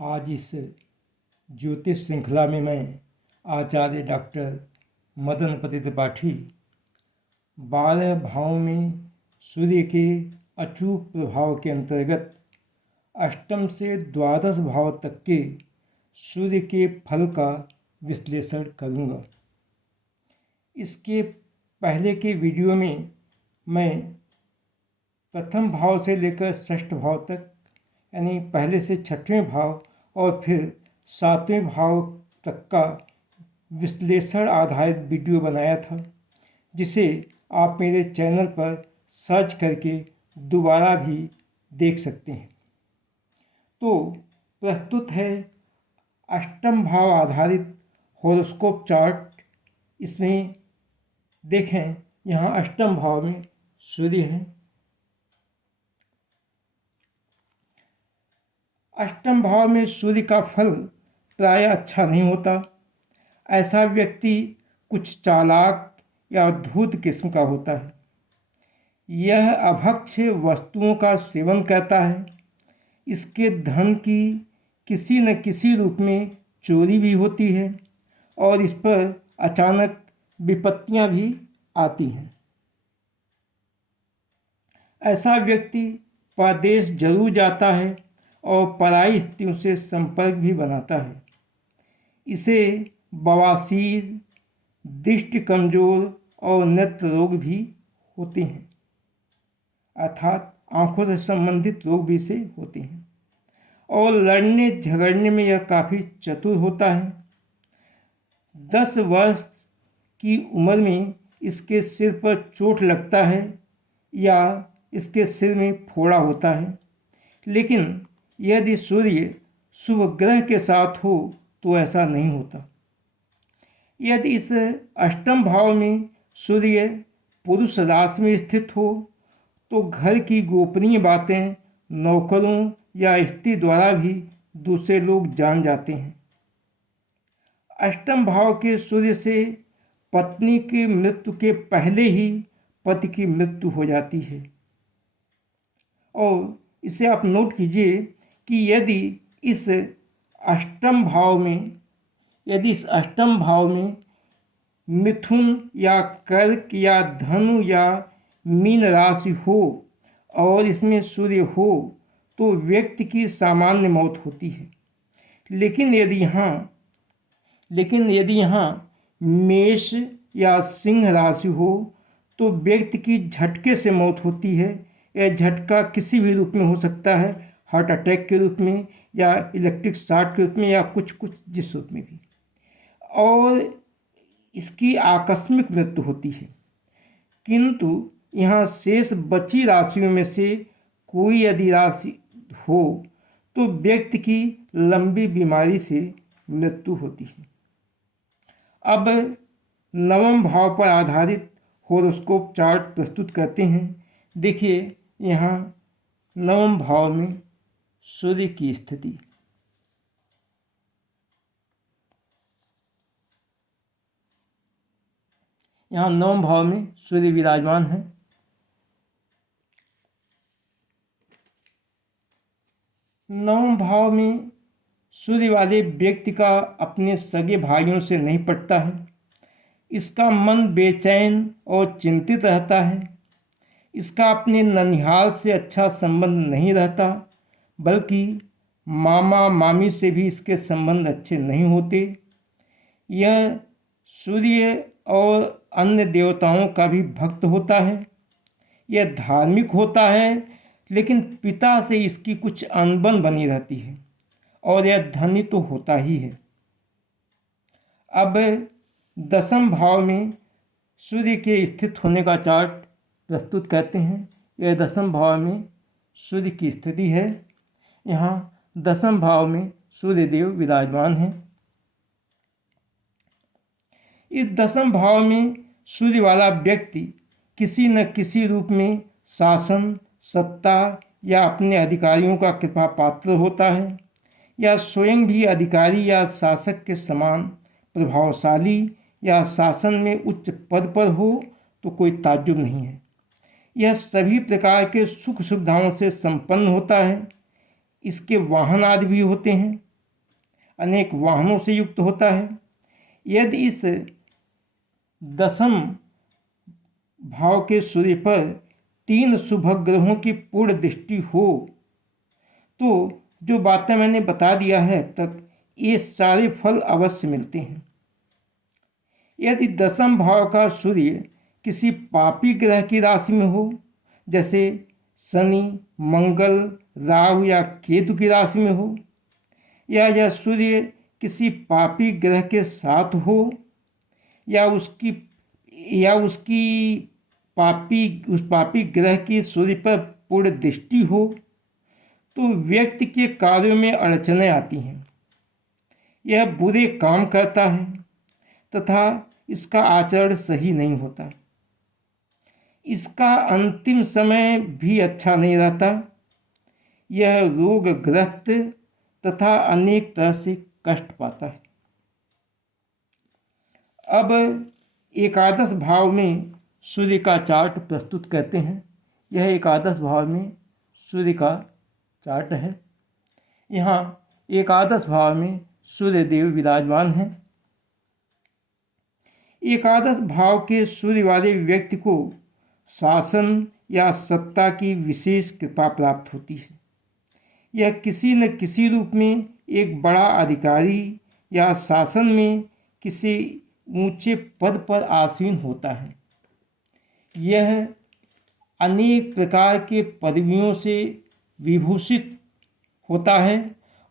आज इस ज्योतिष श्रृंखला में मैं आचार्य डॉक्टर मदनपति त्रिपाठी 12 भावों में सूर्य के अचूक प्रभाव के अंतर्गत अष्टम से द्वादश भाव तक के सूर्य के फल का विश्लेषण करूंगा। इसके पहले के वीडियो में मैं प्रथम भाव से लेकर षष्ठ भाव तक यानी पहले से छठवें भाव और फिर सातवें भाव तक का विश्लेषण आधारित वीडियो बनाया था, जिसे आप मेरे चैनल पर सर्च करके दोबारा भी देख सकते हैं। तो प्रस्तुत है अष्टम भाव आधारित हॉरोस्कोप चार्ट। इसमें देखें, यहाँ अष्टम भाव में सूर्य है। अष्टम भाव में सूर्य का फल प्राय अच्छा नहीं होता। ऐसा व्यक्ति कुछ चालाक या धूर्त किस्म का होता है। यह अभक्ष वस्तुओं का सेवन करता है। इसके धन की किसी न किसी रूप में चोरी भी होती है और इस पर अचानक विपत्तियां भी आती हैं। ऐसा व्यक्ति परदेश जरूर जाता है और पराई स्त्रियों से संपर्क भी बनाता है। इसे बवासीर, दृष्टि कमजोर और नेत्र रोग भी होते हैं, अर्थात आंखों से संबंधित रोग भी से होते हैं। और लड़ने झगड़ने में यह काफ़ी चतुर होता है। 10 वर्ष की उम्र में इसके सिर पर चोट लगता है या इसके सिर में फोड़ा होता है, लेकिन यदि सूर्य शुभ ग्रह के साथ हो तो ऐसा नहीं होता। यदि इस अष्टम भाव में सूर्य पुरुष राशि में स्थित हो तो घर की गोपनीय बातें नौकरों या स्त्री द्वारा भी दूसरे लोग जान जाते हैं। अष्टम भाव के सूर्य से पत्नी की मृत्यु के पहले ही पति की मृत्यु हो जाती है। और इसे आप नोट कीजिए कि यदि इस अष्टम भाव में मिथुन या कर्क या धनु या मीन राशि हो और इसमें सूर्य हो तो व्यक्ति की सामान्य मौत होती है। लेकिन यदि यहाँ मेष या सिंह राशि हो तो व्यक्ति की झटके से मौत होती है। यह झटका किसी भी रूप में हो सकता है, हार्ट अटैक के रूप में या इलेक्ट्रिक शॉक के रूप में या कुछ जिस रूप में भी, और इसकी आकस्मिक मृत्यु होती है। किंतु यहाँ शेष बची राशियों में से कोई यदि राशि हो तो व्यक्ति की लंबी बीमारी से मृत्यु होती है। अब नवम भाव पर आधारित हॉरोस्कोप चार्ट प्रस्तुत करते हैं। देखिए, यहाँ नवम भाव में सूर्य की स्थिति। यहाँ नवम भाव में सूर्य विराजमान है। नवम भाव में सूर्य वाले व्यक्ति का अपने सगे भाइयों से नहीं पटता है। इसका मन बेचैन और चिंतित रहता है। इसका अपने ननिहाल से अच्छा संबंध नहीं रहता, बल्कि मामा मामी से भी इसके संबंध अच्छे नहीं होते। यह सूर्य और अन्य देवताओं का भी भक्त होता है। यह धार्मिक होता है, लेकिन पिता से इसकी कुछ अनबन बनी रहती है और यह धनी तो होता ही है। अब दसम भाव में सूर्य के स्थित होने का चार्ट प्रस्तुत करते हैं। यह दसम भाव में सूर्य की स्थिति है। यहाँ दसम भाव में सूर्य देव विराजमान हैं। इस दसम भाव में सूर्य वाला व्यक्ति किसी न किसी रूप में शासन, सत्ता या अपने अधिकारियों का कृपा पात्र होता है, या स्वयं भी अधिकारी या शासक के समान प्रभावशाली या शासन में उच्च पद पर हो तो कोई ताज्जुब नहीं है। यह सभी प्रकार के सुख सुविधाओं से संपन्न होता है। इसके वाहन आदि भी होते हैं। अनेक वाहनों से युक्त होता है। यदि इस दशम भाव के सूर्य पर 3 शुभ ग्रहों की पूर्ण दृष्टि हो तो जो बातें मैंने बता दिया है अब तक, ये सारे फल अवश्य मिलते हैं। यदि दशम भाव का सूर्य किसी पापी ग्रह की राशि में हो, जैसे शनि, मंगल, राहु या केतु की राशि में हो, या यह सूर्य किसी पापी ग्रह के साथ हो, या उसकी उस पापी ग्रह की सूर्य पर पूर्ण दृष्टि हो, तो व्यक्ति के कार्यों में अड़चनें आती हैं। यह बुरे काम करता है तथा इसका आचरण सही नहीं होता। इसका अंतिम समय भी अच्छा नहीं रहता। यह रोगग्रस्त तथा अनेक तरह से कष्ट पाता है। अब एकादश भाव में सूर्य का चार्ट प्रस्तुत करते हैं। यह एकादश भाव में सूर्य का चार्ट है। यहाँ एकादश भाव में सूर्य देव विराजमान हैं। एकादश भाव के सूर्य वाले व्यक्ति को शासन या सत्ता की विशेष कृपा प्राप्त होती है। यह किसी न किसी रूप में एक बड़ा अधिकारी या शासन में किसी ऊंचे पद पर आसीन होता है। यह अनेक प्रकार के पदवियों से विभूषित होता है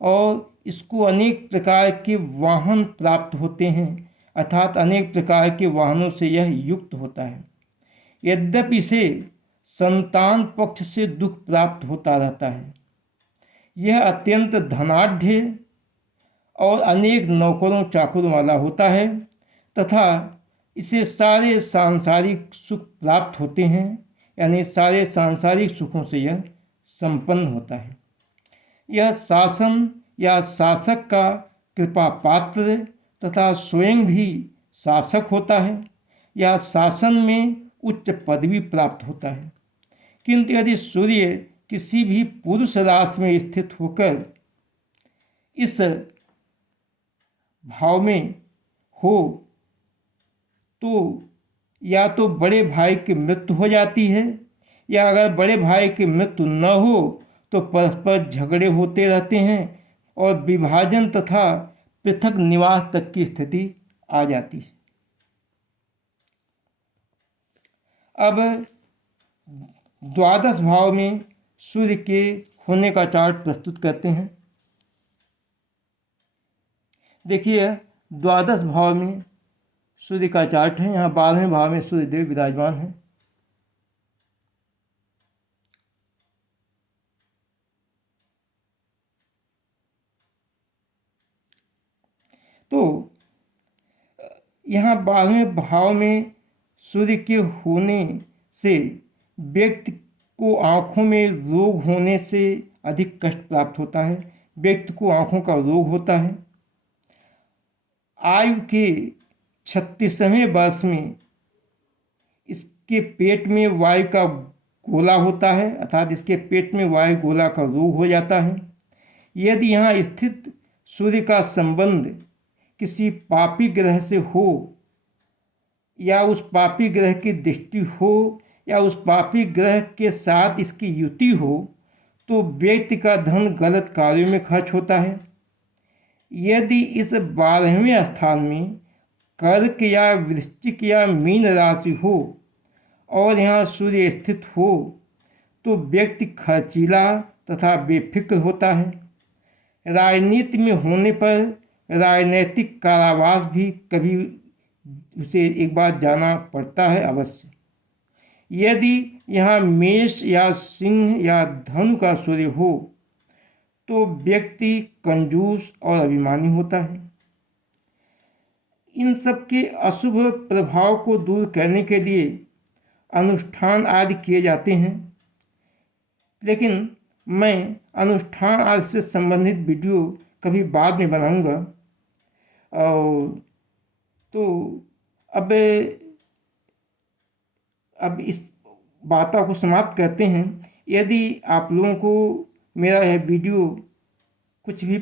और इसको अनेक प्रकार के वाहन प्राप्त होते हैं, अर्थात अनेक प्रकार के वाहनों से यह युक्त होता है। यद्यपि इसे संतान पक्ष से दुख प्राप्त होता रहता है। यह अत्यंत धनाढ्य और अनेक नौकरों चाकरों वाला होता है तथा इसे सारे सांसारिक सुख प्राप्त होते हैं, यानी सारे सांसारिक सुखों से यह संपन्न होता है। यह शासन या शासक का कृपा पात्र तथा स्वयं भी शासक होता है या शासन में उच्च पदवी प्राप्त होता है। किंतु यदि सूर्य किसी भी पुरुष राशि में स्थित होकर इस भाव में हो तो या तो बड़े भाई की मृत्यु हो जाती है, या अगर बड़े भाई की मृत्यु न हो तो परस्पर झगड़े होते रहते हैं और विभाजन तथा पृथक निवास तक की स्थिति आ जाती है। अब द्वादश भाव में सूर्य के होने का चार्ट प्रस्तुत करते हैं। देखिए, द्वादश भाव में सूर्य का चार्ट है। यहाँ 12वें भाव में सूर्य देव विराजमान है। तो यहाँ 12वें भाव में सूर्य के होने से व्यक्ति को आँखों में रोग होने से अधिक कष्ट प्राप्त होता है। व्यक्ति को आँखों का रोग होता है। आयु के 36वें वर्ष में इसके पेट में वायु का गोला होता है, अर्थात इसके पेट में वायु गोला का रोग हो जाता है। यदि यहाँ स्थित सूर्य का संबंध किसी पापी ग्रह से हो, या उस पापी ग्रह की दृष्टि हो, या उस पापी ग्रह के साथ इसकी युति हो, तो व्यक्ति का धन गलत कार्यों में खर्च होता है। यदि इस 12वें स्थान में कर्क या वृश्चिक या मीन राशि हो और यहाँ सूर्य स्थित हो तो व्यक्ति खर्चीला तथा बेफिक्र होता है। राजनीति में होने पर राजनैतिक कारावास भी कभी उसे एक बार जाना पड़ता है अवश्य। यदि यहाँ मेष या सिंह या धनु का सूर्य हो तो व्यक्ति कंजूस और अभिमानी होता है। इन सब के अशुभ प्रभाव को दूर करने के लिए अनुष्ठान आदि किए जाते हैं, लेकिन मैं अनुष्ठान आदि से संबंधित वीडियो कभी बाद में बनाऊंगा। और तो अब इस वार्ता को समाप्त करते हैं। यदि आप लोगों को मेरा यह वीडियो कुछ भी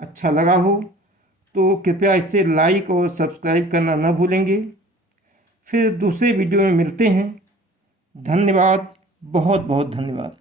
अच्छा लगा हो तो कृपया इसे लाइक और सब्सक्राइब करना न भूलेंगे। फिर दूसरे वीडियो में मिलते हैं। धन्यवाद, बहुत बहुत धन्यवाद।